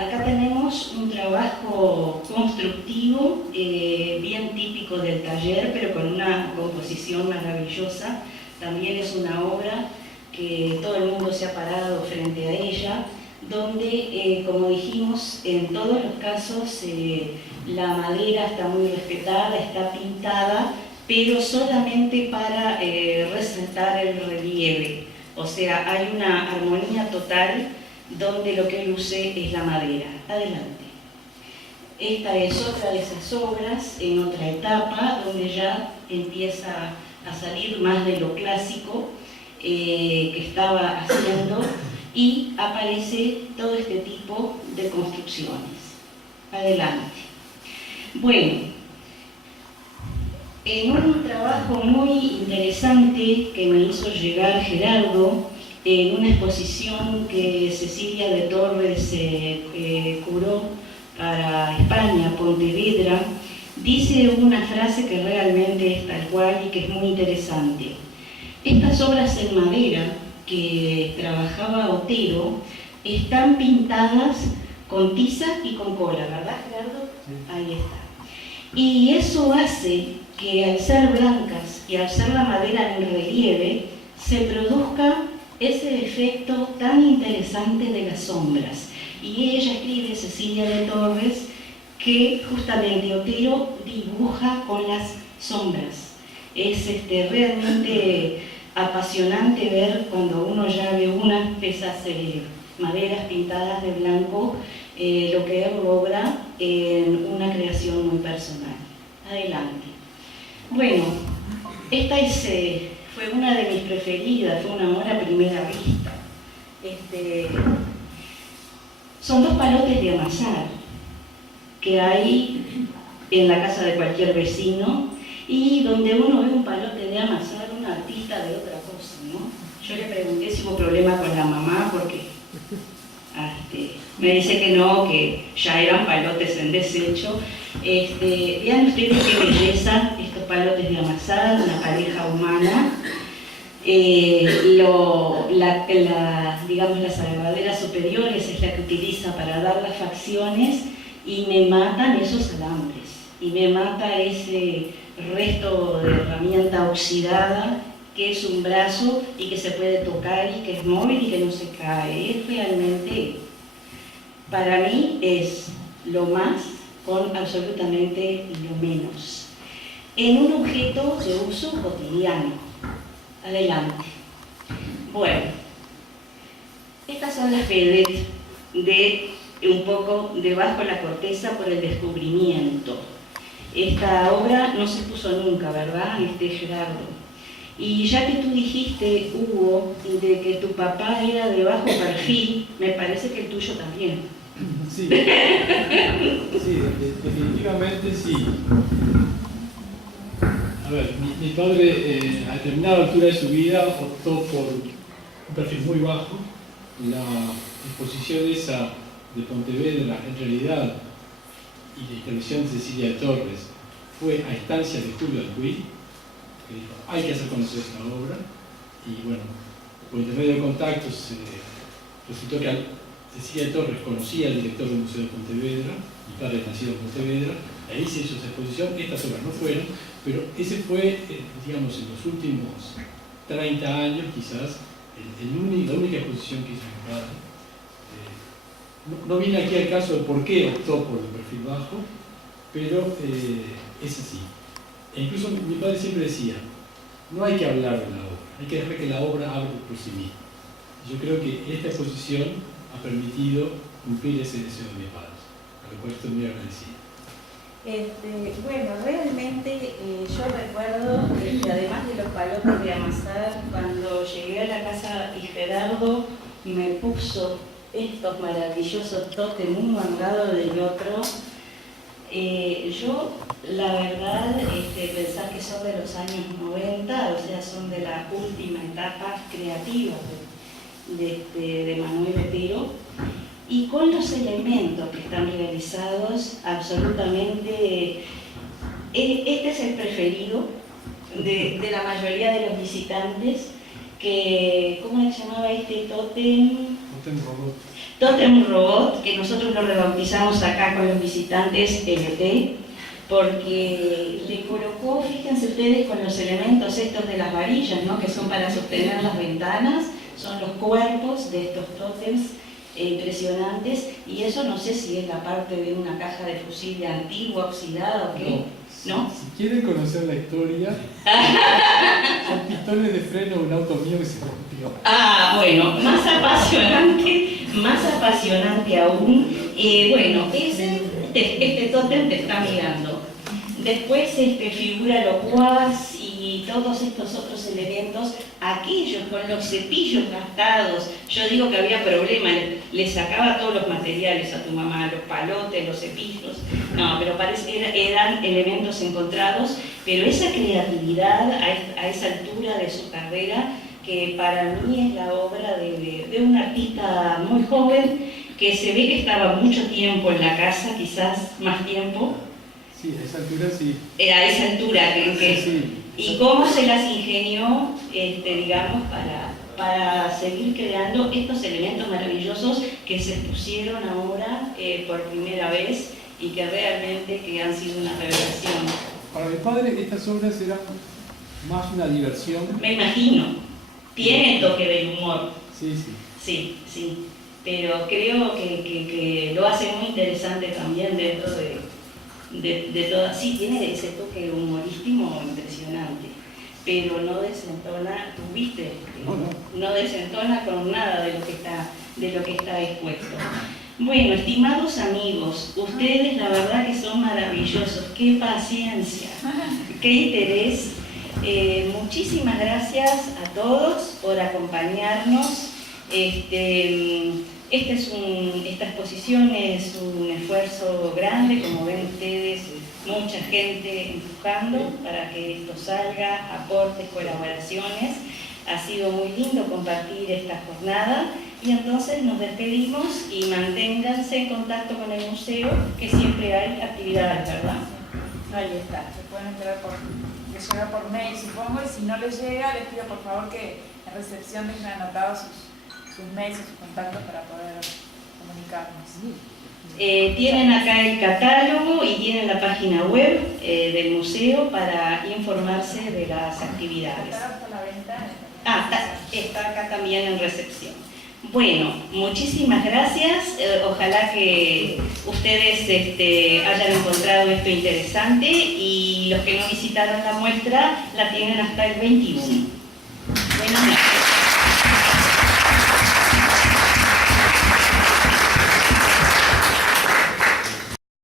Acá tenemos un trabajo constructivo, bien típico del taller, pero con una composición maravillosa. También es una obra que todo el mundo se ha parado frente a ella, donde, como dijimos, en todos los casos la madera está muy respetada, está pintada, pero solamente para resaltar el relieve. O sea, hay una armonía total donde lo que luce es la madera. Adelante. Esta es otra de esas obras en otra etapa, donde ya empieza a salir más de lo clásico que estaba haciendo, y aparece todo este tipo de construcciones. Adelante. Bueno, en un trabajo muy interesante que me hizo llegar Gerardo, en una exposición que Cecilia de Torres curó para España, Pontevedra, dice una frase que realmente es tal cual y que es muy interesante. Estas obras en madera que trabajaba Otero están pintadas con tiza y con cola, ¿verdad, Gerardo? Sí. Ahí está. Y eso hace que al ser blancas y al ser la madera en relieve, se produzca ese efecto tan interesante de las sombras. Y ella escribe, Cecilia de Torres, que justamente Otero dibuja con las sombras. Es realmente apasionante ver cuando uno ya ve unas de esas maderas pintadas de blanco, lo que él logra en una creación muy personal. Adelante. Bueno, esta fue una de mis preferidas, fue un amor a primera vista. Son dos palotes de amasar que hay en la casa de cualquier vecino, y donde uno ve un palote de amasar, un artista de otra cosa, ¿no? Yo le pregunté si hubo problema con la mamá, porque me dice que no, que ya eran palotes en desecho. Vean ustedes qué belleza estos palotes de amasar, una pareja humana. Digamos, las salvaderas superiores es la que utiliza para dar las facciones, y me matan esos alambres, y me mata ese resto de herramienta oxidada que es un brazo y que se puede tocar y que es móvil y que no se cae. Es realmente, para mí, es lo más con absolutamente lo menos, en un objeto de uso cotidiano. Adelante. Bueno, estas son las vedettes de un poco debajo de la corteza por el descubrimiento. Esta obra no se puso nunca, ¿verdad, Gerardo? Y ya que tú dijiste, Hugo, de que tu papá era de bajo perfil, me parece que el tuyo también. Sí, sí, definitivamente sí. A ver, mi padre a determinada altura de su vida optó por un perfil muy bajo. La exposición esa de Pontevedra, en realidad, y la intervención de Cecilia de Torres, fue a instancias de Julio Alcuí, que dijo, hay que hacer conocer esta obra, y bueno, por intermedio de contactos resultó que Cecilia Torres conocía al director del Museo de Pontevedra, mi padre es nacido en Pontevedra, ahí se hizo esa exposición, estas obras no fueron, pero ese fue, digamos, en los últimos 30 años quizás, la única exposición que hizo mi padre. No viene aquí al caso de por qué optó por el perfil bajo, pero es así. E incluso mi padre siempre decía, no hay que hablar de la obra, hay que dejar que la obra hable por sí misma. Yo creo que esta exposición ha permitido cumplir ese deseo de mi padre, a lo cual estoy muy agradecido. Bueno, realmente yo recuerdo, además de los palotes de amasar, cuando llegué a la casa y Gerardo me puso estos maravillosos tótem, uno al lado del otro, yo, la verdad, pensar que son de los años 90, o sea, son de la última etapa creativa de Manuel Otero, y con los elementos que están realizados, absolutamente, este es el preferido de la mayoría de los visitantes, que, ¿cómo se llamaba este tótem? Tótem robot. Tótem robot, que nosotros lo rebautizamos acá con los visitantes LT, porque le colocó, fíjense ustedes, con los elementos estos de las varillas, ¿no?, que son para sostener las ventanas, son los cuerpos de estos tótems impresionantes, y eso no sé si es la parte de una caja de fusible antigua, oxidada o qué. ¿No? Si quieren conocer la historia, son pistones de freno de un auto mío que se rompió. Ah, bueno, más apasionante aún. Bueno, este tótem te está mirando. Después figura locuaz y todos estos otros elementos, aquellos con los cepillos gastados. Yo digo que había problema, le sacaba todos los materiales a tu mamá, los palotes, los cepillos. No, pero eran elementos encontrados, pero esa creatividad a esa altura de su carrera, que para mí es la obra de un artista muy joven, que se ve que estaba mucho tiempo en la casa, quizás más tiempo. Sí, a esa altura sí. A esa altura, Sí. y cómo se las ingenió, digamos, para seguir creando estos elementos maravillosos que se expusieron ahora por primera vez y que realmente que han sido una revelación. Para mi padre estas obras eran más una diversión. Me imagino, tiene toque del humor. Sí, sí. Sí, sí, pero creo que lo hace muy interesante también dentro de toda. Sí, tiene ese toque humorístico impresionante, pero no desentona, tú viste, no desentona con nada de lo que está expuesto. Bueno, estimados amigos, ustedes la verdad que son maravillosos, qué paciencia, qué interés. Muchísimas gracias a todos por acompañarnos. Esta exposición es un esfuerzo grande, como ven ustedes, mucha gente empujando para que esto salga, aportes, colaboraciones. Ha sido muy lindo compartir esta jornada y entonces nos despedimos y manténganse en contacto con el museo, que siempre hay actividades, ¿verdad? Ahí está, se pueden enterar les llega por mail, supongo, y si no les llega, les pido por favor que en recepción dejen anotados sus mails y sus contactos para poder comunicarnos. Tienen acá el catálogo y tienen la página web del museo para informarse de las actividades. ¿Está la venta? Está acá también en recepción. Bueno, muchísimas gracias. Ojalá que ustedes hayan encontrado esto interesante, y los que no visitaron la muestra la tienen hasta el 21.